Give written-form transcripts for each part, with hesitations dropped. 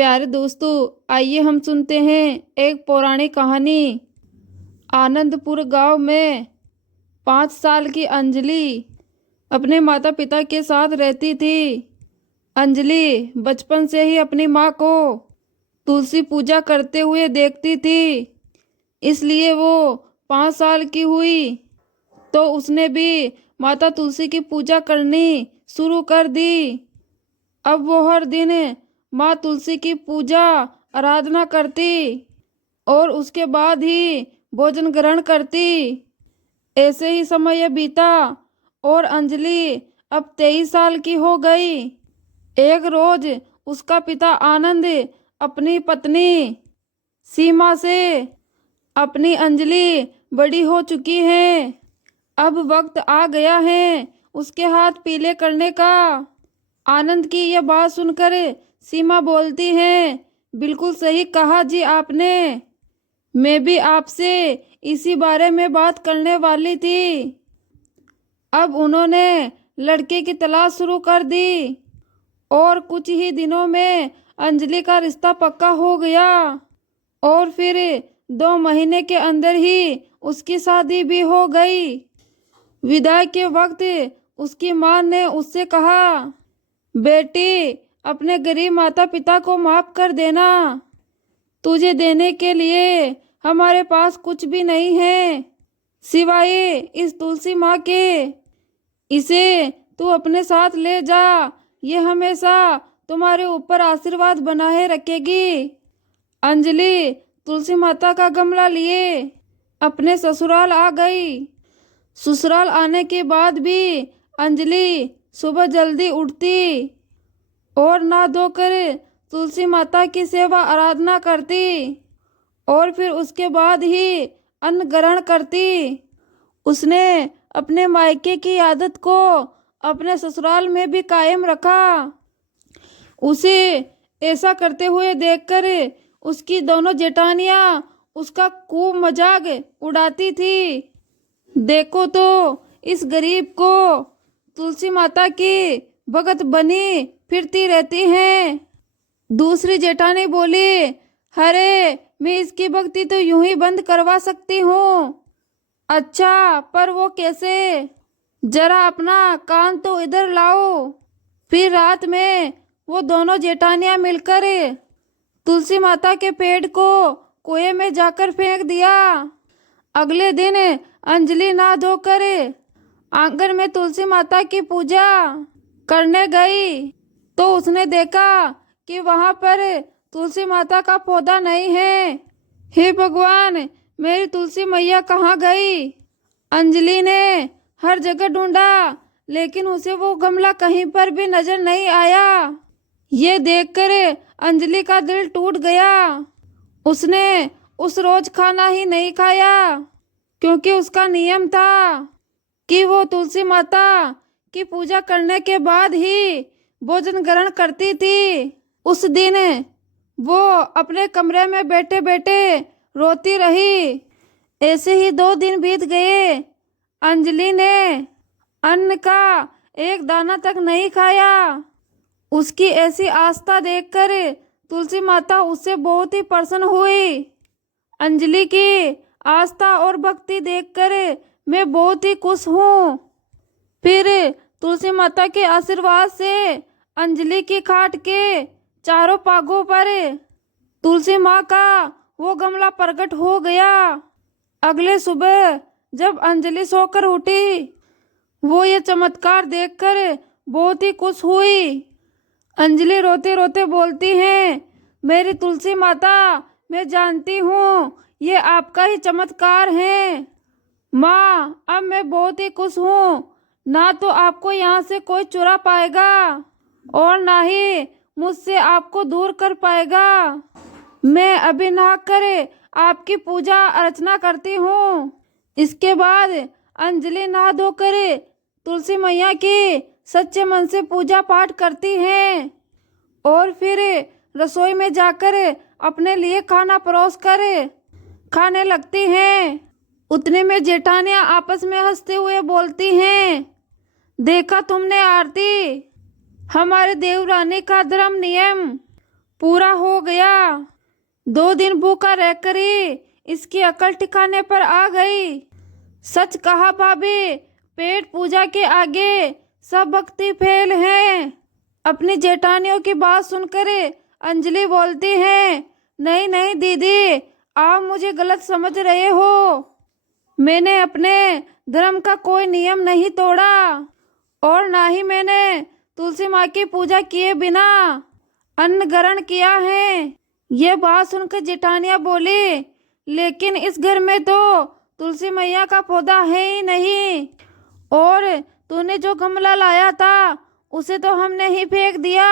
प्यारे दोस्तों, आइए हम सुनते हैं एक पौराणिक कहानी। आनंदपुर गांव में 5 साल की अंजलि अपने माता पिता के साथ रहती थी। अंजलि बचपन से ही अपनी माँ को तुलसी पूजा करते हुए देखती थी, इसलिए वो 5 साल की हुई तो उसने भी माता तुलसी की पूजा करनी शुरू कर दी। अब वो हर दिन माँ तुलसी की पूजा आराधना करती और उसके बाद ही भोजन ग्रहण करती। ऐसे ही समय बीता और अंजलि अब 23 साल की हो गई। एक रोज उसका पिता आनंद अपनी पत्नी सीमा से, अपनी अंजलि बड़ी हो चुकी है, अब वक्त आ गया है उसके हाथ पीले करने का। आनंद की यह बात सुनकर सीमा बोलती है, बिल्कुल सही कहा जी आपने, मैं भी आपसे इसी बारे में बात करने वाली थी। अब उन्होंने लड़के की तलाश शुरू कर दी और कुछ ही दिनों में अंजलि का रिश्ता पक्का हो गया और फिर 2 महीने के अंदर ही उसकी शादी भी हो गई। विदाई के वक्त उसकी माँ ने उससे कहा, बेटी अपने गरीब माता पिता को माफ कर देना, तुझे देने के लिए हमारे पास कुछ भी नहीं है सिवाय इस तुलसी माँ के। इसे तू अपने साथ ले जा, ये हमेशा तुम्हारे ऊपर आशीर्वाद बनाए रखेगी। अंजलि तुलसी माता का गमला लिए अपने ससुराल आ गई। ससुराल आने के बाद भी अंजलि सुबह जल्दी उठती और नहा धोकर तुलसी माता की सेवा आराधना करती और फिर उसके बाद ही अन्न ग्रहण करती। उसने अपने मायके की आदत को अपने ससुराल में भी कायम रखा। उसे ऐसा करते हुए देखकर उसकी दोनों जेठानियां उसका खूब मजाक उड़ाती थी। देखो तो इस गरीब को तुलसी माता की भगत बनी फिरती रहती हैं। दूसरी जेठानी बोली, अरे मैं इसकी भक्ति तो यूं ही बंद करवा सकती हूँ। अच्छा, पर वो कैसे? जरा अपना कान तो इधर लाओ। फिर रात में वो दोनों जेठानियां मिलकर तुलसी माता के पेड़ को कुएं में जाकर फेंक दिया। अगले दिन अंजलि नहा धोकर आंगन में तुलसी माता की पूजा करने गई तो उसने देखा कि वहां पर तुलसी माता का पौधा नहीं है। हे भगवान, मेरी तुलसी मैया कहाँ गई? अंजलि ने हर जगह ढूंढा लेकिन उसे वो गमला कहीं पर भी नजर नहीं आया। ये देखकर अंजलि का दिल टूट गया। उसने उस रोज खाना ही नहीं खाया क्योंकि उसका नियम था कि वो तुलसी माता की पूजा करने के बाद ही भोजन ग्रहण करती थी। उस दिन वो अपने कमरे में बैठे बैठे रोती रही। ऐसे ही 2 दिन बीत गए। अंजलि ने अन्न का एक दाना तक नहीं खाया। उसकी ऐसी आस्था देखकर तुलसी माता उससे बहुत ही प्रसन्न हुई। अंजलि की आस्था और भक्ति देखकर मैं बहुत ही खुश हूँ। फिर तुलसी माता के आशीर्वाद से अंजलि की खाट के चारों पागों पर तुलसी माँ का वो गमला प्रकट हो गया। अगले सुबह जब अंजलि सोकर उठी, वो ये चमत्कार देखकर बहुत ही खुश हुई। अंजलि रोते रोते बोलती है, मेरी तुलसी माता, मैं जानती हूँ ये आपका ही चमत्कार है। माँ, अब मैं बहुत ही खुश हूँ। ना तो आपको यहाँ से कोई चुरा पाएगा और ना ही मुझसे आपको दूर कर पाएगा। मैं अभी नहा कर आपकी पूजा अर्चना करती हूँ। इसके बाद अंजलि नहा धोकर तुलसी मैया की सच्चे मन से पूजा पाठ करती हैं और फिर रसोई में जाकर अपने लिए खाना परोस कर खाने लगती हैं। उतने में जेठानियां आपस में हंसते हुए बोलती हैं, देखा तुमने आरती, हमारे देवरानी का धर्म नियम। पूरा हो गया। 2 दिन भूखा रहकर ही इसकी अकल ठिकाने पर आ गई। सच कहा भाभी, पेट पूजा के आगे सब भक्ति फेल है। अपनी जेठानियों की बात सुनकर अंजलि बोलती है, नहीं नहीं दीदी, आप मुझे गलत समझ रहे हो। मैंने अपने धर्म का कोई नियम नहीं तोड़ा और ना ही मैंने तुलसी माँ की पूजा किए बिना अन्न ग्रहण किया है। ये बात सुनकर जेठानियाँ बोली, लेकिन इस घर में तो तुलसी मैया का पौधा है ही नहीं, और तूने जो गमला लाया था उसे तो हमने ही फेंक दिया।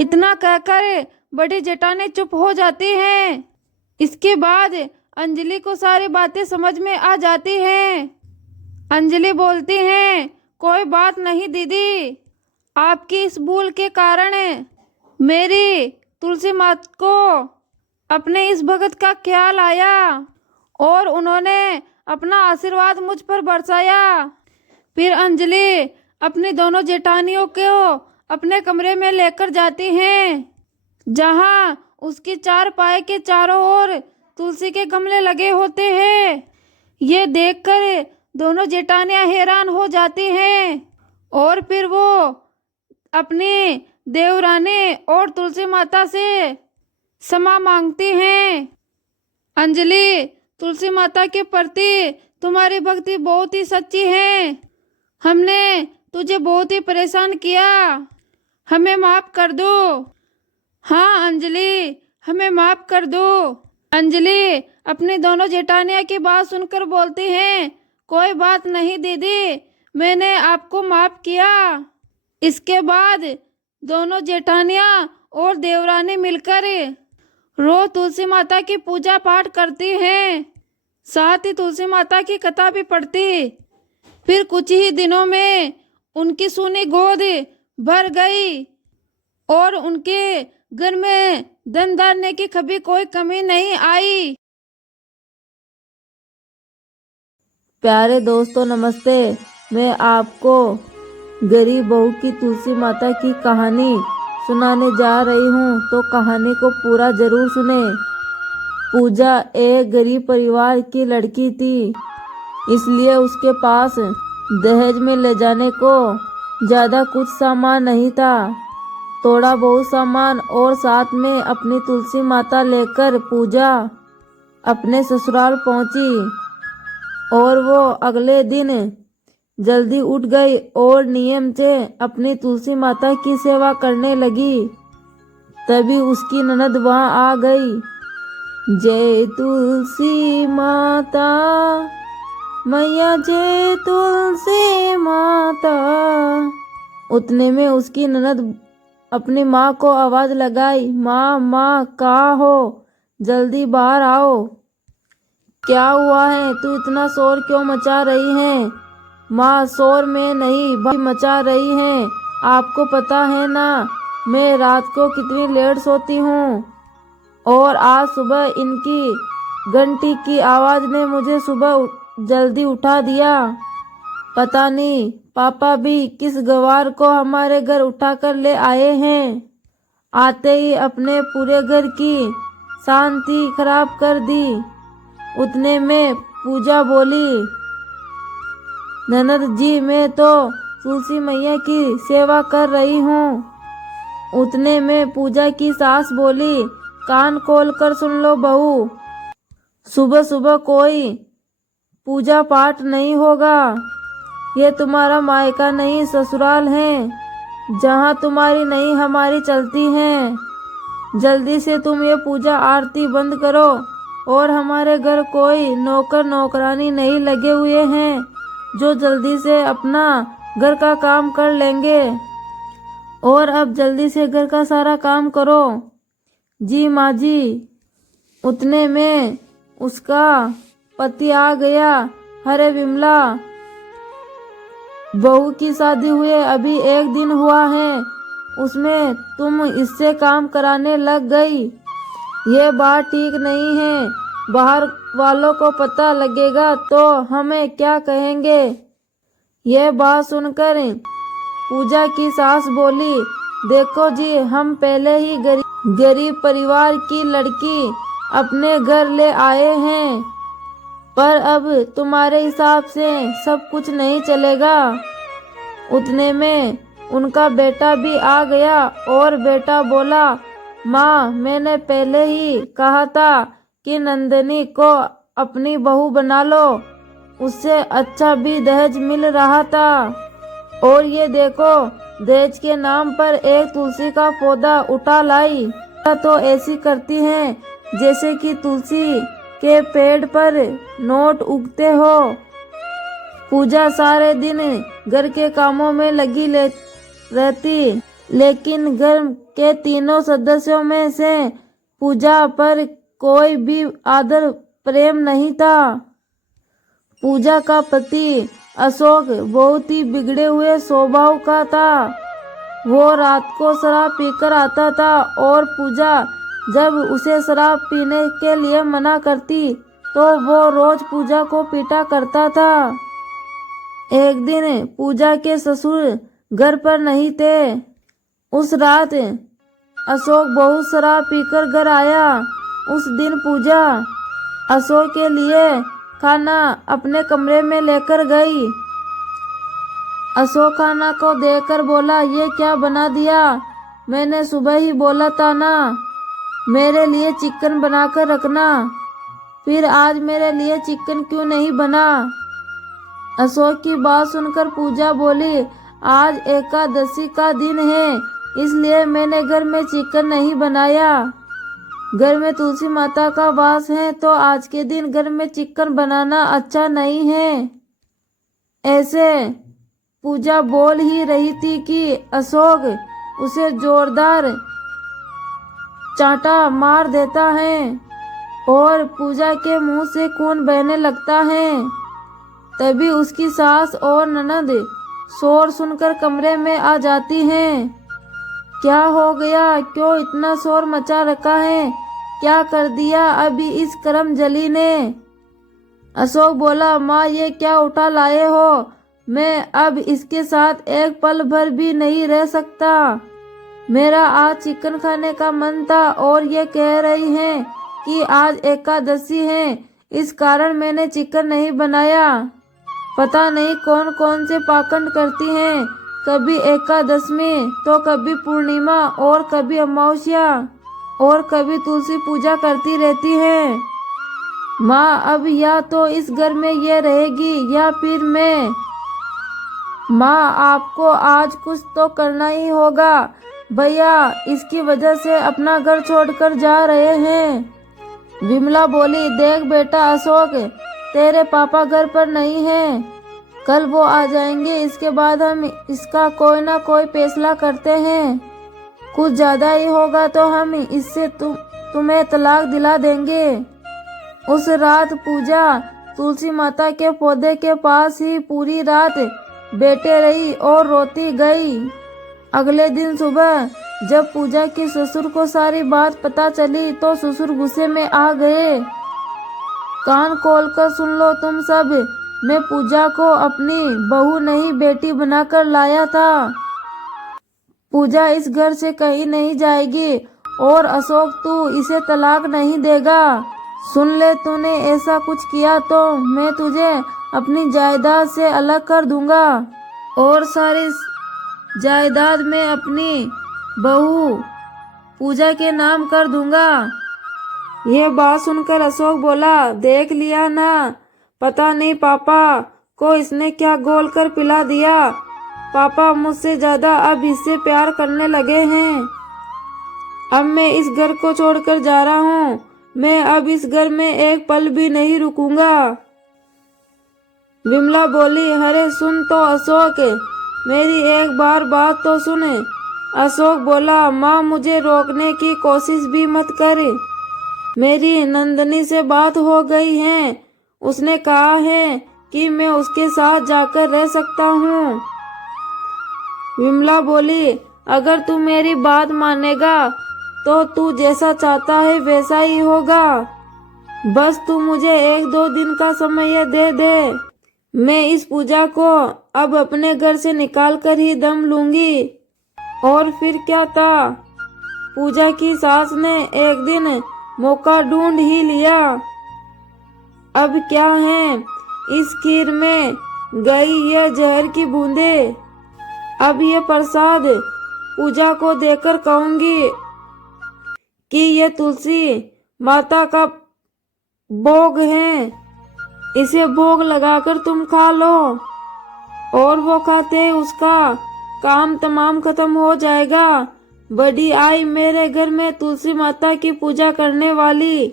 इतना कहकर बड़ी जेठानी चुप हो जाती हैं। इसके बाद अंजलि को सारी बातें समझ में आ जाती हैं। अंजलि बोलती हैं, कोई बात नहीं दीदी, आपकी इस भूल के कारण मेरी तुलसी माँ को अपने इस भगत का ख्याल आया और उन्होंने अपना आशीर्वाद मुझ पर बरसाया। फिर अंजलि अपनी दोनों जेठानियों को अपने कमरे में लेकर जाती हैं, जहां उसकी चारपाई के चारों ओर तुलसी के गमले लगे होते हैं। ये देखकर दोनों जेठानियां हैरान हो जाती हैं और फिर वो अपनी देवरानी और तुलसी माता से क्षमा मांगती हैं। अंजलि, तुलसी माता के प्रति तुम्हारी भक्ति बहुत ही सच्ची है। हमने तुझे बहुत ही परेशान किया, हमें माफ कर दो। हाँ अंजलि, हमें माफ कर दो। अंजलि अपनी दोनों जेठानियां की बात सुनकर बोलती हैं, कोई बात नहीं दीदी, मैंने आपको माफ किया। इसके बाद दोनों जेठानियां और देवरानी मिलकर रोज तुलसी माता की पूजा पाठ करती हैं, साथ ही तुलसी माता की कथा भी पढ़ती। फिर कुछ ही दिनों में उनकी सूनी गोद भर गई और उनके घर में धन धान्य की कभी कोई कमी नहीं आई। प्यारे दोस्तों नमस्ते, मैं आपको गरीब बहू की तुलसी माता की कहानी सुनाने जा रही हूँ, तो कहानी को पूरा जरूर सुने। पूजा एक गरीब परिवार की लड़की थी, इसलिए उसके पास दहेज में ले जाने को ज़्यादा कुछ सामान नहीं था। थोड़ा बहुत सामान और साथ में अपनी तुलसी माता लेकर पूजा अपने ससुराल पहुंची और वो अगले दिन जल्दी उठ गई और नियम से अपनी तुलसी माता की सेवा करने लगी। तभी उसकी ननद वहां आ गई। जय तुलसी माता मैया, जय तुलसी माता। उतने में उसकी ननद अपनी माँ को आवाज लगाई, माँ माँ कहाँ हो, जल्दी बाहर आओ। क्या हुआ है, तू इतना शोर क्यों मचा रही है? माँ शोर में नहीं भाई मचा रही है, आपको पता है ना मैं रात को कितनी लेट सोती हूँ, और आज सुबह इनकी घंटी की आवाज ने मुझे सुबह जल्दी उठा दिया। पता नहीं पापा भी किस गवार को हमारे घर उठा कर ले आए हैं। आते ही अपने पूरे घर की शांति खराब कर दी। उतने में पूजा बोली, ननद जी मैं तो तुलसी मैया की सेवा कर रही हूँ। उतने में पूजा की सास बोली, कान खोल कर सुन लो बहू, सुबह सुबह कोई पूजा पाठ नहीं होगा। ये तुम्हारा मायका नहीं ससुराल है, जहाँ तुम्हारी नहीं हमारी चलती है। जल्दी से तुम ये पूजा आरती बंद करो, और हमारे घर कोई नौकर नौकरानी नहीं लगे हुए हैं जो जल्दी से अपना घर का काम कर लेंगे। और अब जल्दी से घर का सारा काम करो। जी माँ जी। उतने में उसका पति आ गया। अरे विमला, बहू की शादी हुए अभी 1 दिन हुआ है, उसमें तुम इससे काम कराने लग गई। ये बात ठीक नहीं है, बाहर वालों को पता लगेगा तो हमें क्या कहेंगे। ये बात सुनकर पूजा की सास बोली, देखो जी हम पहले ही गरीब गरीब परिवार की लड़की अपने घर ले आए हैं, पर अब तुम्हारे हिसाब से सब कुछ नहीं चलेगा। उतने में उनका बेटा भी आ गया और बेटा बोला, माँ, मैंने पहले ही कहा था कि नंदिनी को अपनी बहू बना लो, उससे अच्छा भी दहेज मिल रहा था। और ये देखो, दहेज के नाम पर एक तुलसी का पौधा उठा लाई। तो ऐसी करती हैं जैसे कि तुलसी के पेड़ पर नोट उगते हो। पूजा सारे दिन घर के कामों में लगी रहती, लेकिन घर के तीनों सदस्यों में से पूजा पर कोई भी आदर प्रेम नहीं था। पूजा का पति अशोक बहुत ही बिगड़े हुए स्वभाव का था। वो रात को शराब पीकर आता था और पूजा जब उसे शराब पीने के लिए मना करती तो वो रोज पूजा को पीटा करता था। एक दिन पूजा के ससुर घर पर नहीं थे। उस रात अशोक बहुत शराब पीकर घर आया। उस दिन पूजा अशोक के लिए खाना अपने कमरे में लेकर गई। अशोक खाना को देखकर बोला, ये क्या बना दिया? मैंने सुबह ही बोला था ना मेरे लिए चिकन बनाकर रखना, फिर आज मेरे लिए चिकन क्यों नहीं बना? अशोक की बात सुनकर पूजा बोली, आज एकादशी का दिन है, इसलिए मैंने घर में चिकन नहीं बनाया। घर में तुलसी माता का वास है तो आज के दिन घर में चिकन बनाना अच्छा नहीं है। ऐसे पूजा बोल ही रही थी कि अशोक उसे जोरदार चांटा मार देता है और पूजा के मुंह से खून बहने लगता है। तभी उसकी सास और ननद शोर सुनकर कमरे में आ जाती हैं। क्या हो गया? क्यों इतना शोर मचा रखा है? क्या कर दिया अभी इस करम जली ने? अशोक बोला, माँ, ये क्या उठा लाए हो? मैं अब इसके साथ एक पल भर भी नहीं रह सकता। मेरा आज चिकन खाने का मन था और ये कह रही हैं कि आज एकादशी है, इस कारण मैंने चिकन नहीं बनाया। पता नहीं कौन कौन से पाखंड करती हैं, कभी एकादशी तो कभी पूर्णिमा और कभी अमावस्या और कभी तुलसी पूजा करती रहती है। माँ, अब या तो इस घर में ये रहेगी या फिर मैं। माँ, आपको आज कुछ तो करना ही होगा। भैया इसकी वजह से अपना घर छोड़कर जा रहे हैं। विमला बोली, देख बेटा अशोक, तेरे पापा घर पर नहीं हैं, कल वो आ जाएंगे, इसके बाद हम इसका कोई ना कोई फैसला करते हैं। कुछ ज्यादा ही होगा तो हम इससे तुम्हें तलाक दिला देंगे। उस रात पूजा तुलसी माता के पौधे के पास ही पूरी रात बैठे रही और रोती गई। अगले दिन सुबह जब पूजा के ससुर को सारी बात पता चली तो ससुर गुस्से में आ गए। कान खोलकर सुन लो तुम सब, मैं पूजा को अपनी बहू नहीं बेटी बनाकर लाया था। पूजा इस घर से कहीं नहीं जाएगी और अशोक तू इसे तलाक नहीं देगा। सुन ले, तूने ऐसा कुछ किया तो मैं तुझे अपनी जायदाद से अलग कर दूंगा और सारी जायदाद में अपनी बहू पूजा के नाम कर दूंगा। यह बात सुनकर अशोक बोला, देख लिया ना, पता नहीं पापा को इसने क्या घोल कर पिला दिया। पापा मुझसे ज्यादा अब इससे प्यार करने लगे हैं। अब मैं इस घर को छोड़कर जा रहा हूँ। मैं अब इस घर में एक पल भी नहीं रुकूंगा। विमला बोली, अरे सुन तो अशोक, मेरी एक बार बात तो सुन। अशोक बोला, माँ, मुझे रोकने की कोशिश भी मत कर। मेरी नंदिनी से बात हो गई है, उसने कहा है कि मैं उसके साथ जाकर रह सकता हूँ। विमला बोली, अगर तू मेरी बात मानेगा तो तू जैसा चाहता है वैसा ही होगा। बस तू मुझे 1-2 दिन का समय दे दे। मैं इस पूजा को अब अपने घर से निकाल कर ही दम लूंगी। और फिर क्या था, पूजा की सास ने एक दिन मौका ढूंढ ही लिया। अब क्या है इस खीर में गई ये जहर की बूंदें। अब ये प्रसाद पूजा को देकर कहूंगी कि ये तुलसी माता का भोग है, इसे भोग लगाकर तुम खा लो। और वो खाते उसका काम तमाम खत्म हो जाएगा। बड़ी आई मेरे घर में तुलसी माता की पूजा करने वाली।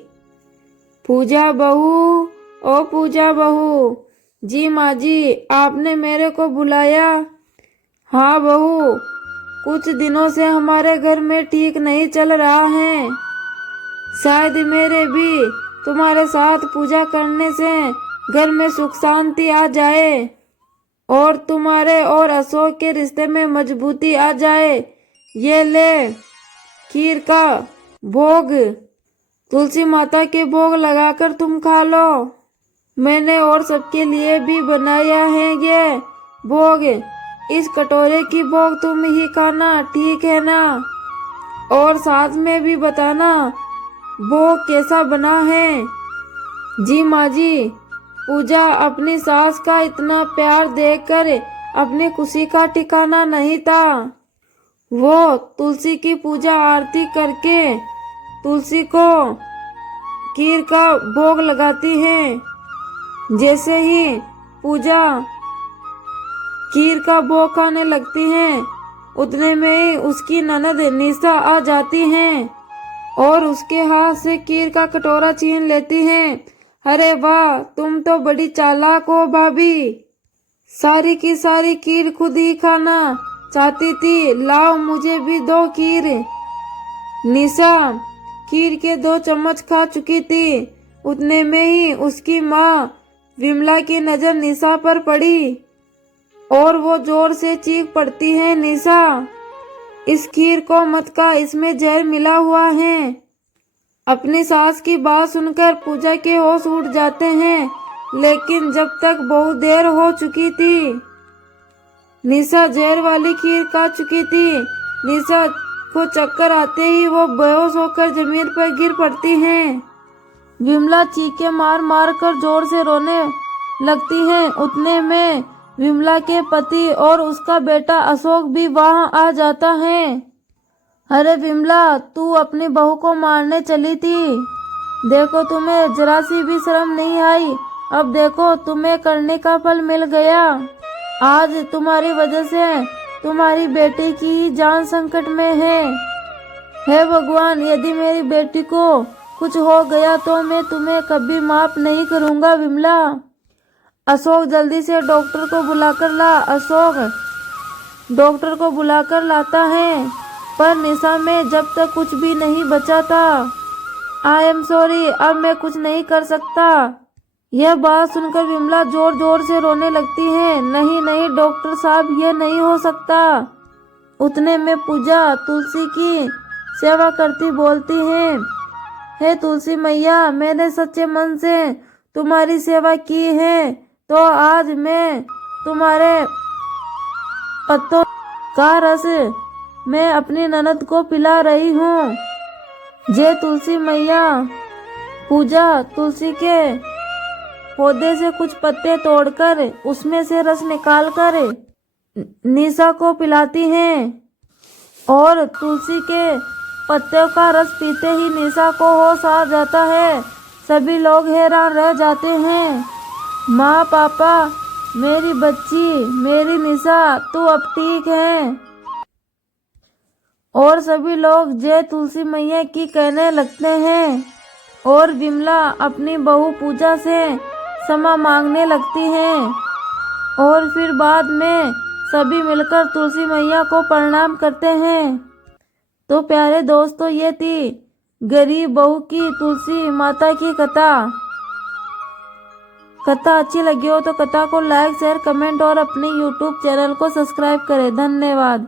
पूजा बहू, ओ पूजा बहू। जी माँ जी, आपने मेरे को बुलाया? हाँ बहू, कुछ दिनों से हमारे घर में ठीक नहीं चल रहा है। शायद मेरे भी तुम्हारे साथ पूजा करने से घर में सुख शांति आ जाए और तुम्हारे और अशोक के रिश्ते में मजबूती आ जाए। ये ले खीर का भोग, तुलसी माता के भोग लगाकर तुम खा लो। मैंने और सबके लिए भी बनाया है ये भोग। इस कटोरे की भोग तुम ही खाना, ठीक है ना? और साथ में भी बताना भोग कैसा बना है। जी माँ जी। पूजा अपनी सास का इतना प्यार देखकर अपनी खुशी का ठिकाना नहीं था। वो तुलसी की पूजा आरती करके तुलसी को खीर का भोग लगाती है। जैसे ही पूजा खीर का भोग खाने लगती है, उतने में ही उसकी ननद निशा आ जाती है और उसके हाथ से खीर का कटोरा छीन लेती है। अरे वाह, तुम तो बड़ी चालाक हो भाभी। सारी की सारी खीर खुद ही खाना चाहती थी। लाओ मुझे भी 2 खीर। निशा खीर के 2 चम्मच खा चुकी थी। उतने में ही उसकी माँ विमला की नजर निशा पर पड़ी और वो जोर से चीख पड़ती है, निशा इस खीर को मत खा, इसमें जहर मिला हुआ है। अपनी सास की बात सुनकर पूजा के होश उड़ जाते हैं, लेकिन जब तक बहुत देर हो चुकी थी। निशा जहर वाली खीर खा चुकी थी। निशा को चक्कर आते ही वो बेहोश होकर जमीन पर गिर पड़ती हैं। विमला चीखें मार मार कर जोर से रोने लगती हैं। उतने में विमला के पति और उसका बेटा अशोक भी वहां आ जाता है। अरे विमला, तू अपनी बहू को मारने चली थी। देखो तुम्हें जरा सी भी शर्म नहीं आई। अब देखो तुम्हें करने का फल मिल गया। आज तुम्हारी वजह से तुम्हारी बेटी की जान संकट में है। हे भगवान, यदि मेरी बेटी को कुछ हो गया तो मैं तुम्हें कभी माफ नहीं करूंगा। विमला, अशोक जल्दी से डॉक्टर को बुलाकर ला। अशोक डॉक्टर को बुलाकर लाता है, पर निशा में जब तक कुछ भी नहीं बचा था। आई एम सॉरी, अब मैं कुछ नहीं कर सकता। यह बात सुनकर विमला जोर जोर से रोने लगती है। नहीं नहीं डॉक्टर साहब, यह नहीं हो सकता। उतने में पूजा तुलसी की सेवा करती बोलती है, हे तुलसी मैया, मैंने सच्चे मन से तुम्हारी सेवा की है, तो आज मैं तुम्हारे पत्तों का रस मैं अपनी ननद को पिला रही हूँ। जय तुलसी मैया। पूजा तुलसी के पौधे से कुछ पत्ते तोड़कर उसमें से रस निकालकर निशा को पिलाती हैं और तुलसी के पत्तों का रस पीते ही निशा को होश आ जाता है। सभी लोग हैरान रह जाते हैं। माँ, पापा, मेरी बच्ची, मेरी निशा, तू अब ठीक है। और सभी लोग जय तुलसी मैया की कहने लगते हैं और विमला अपनी बहू पूजा से क्षमा मांगने लगती हैं और फिर बाद में सभी मिलकर तुलसी मैया को प्रणाम करते हैं। तो प्यारे दोस्तों, ये थी गरीब बहू की तुलसी माता की कथा। कथा अच्छी लगी हो तो कथा को लाइक, शेयर, कमेंट और अपने YouTube चैनल को सब्सक्राइब करें। धन्यवाद।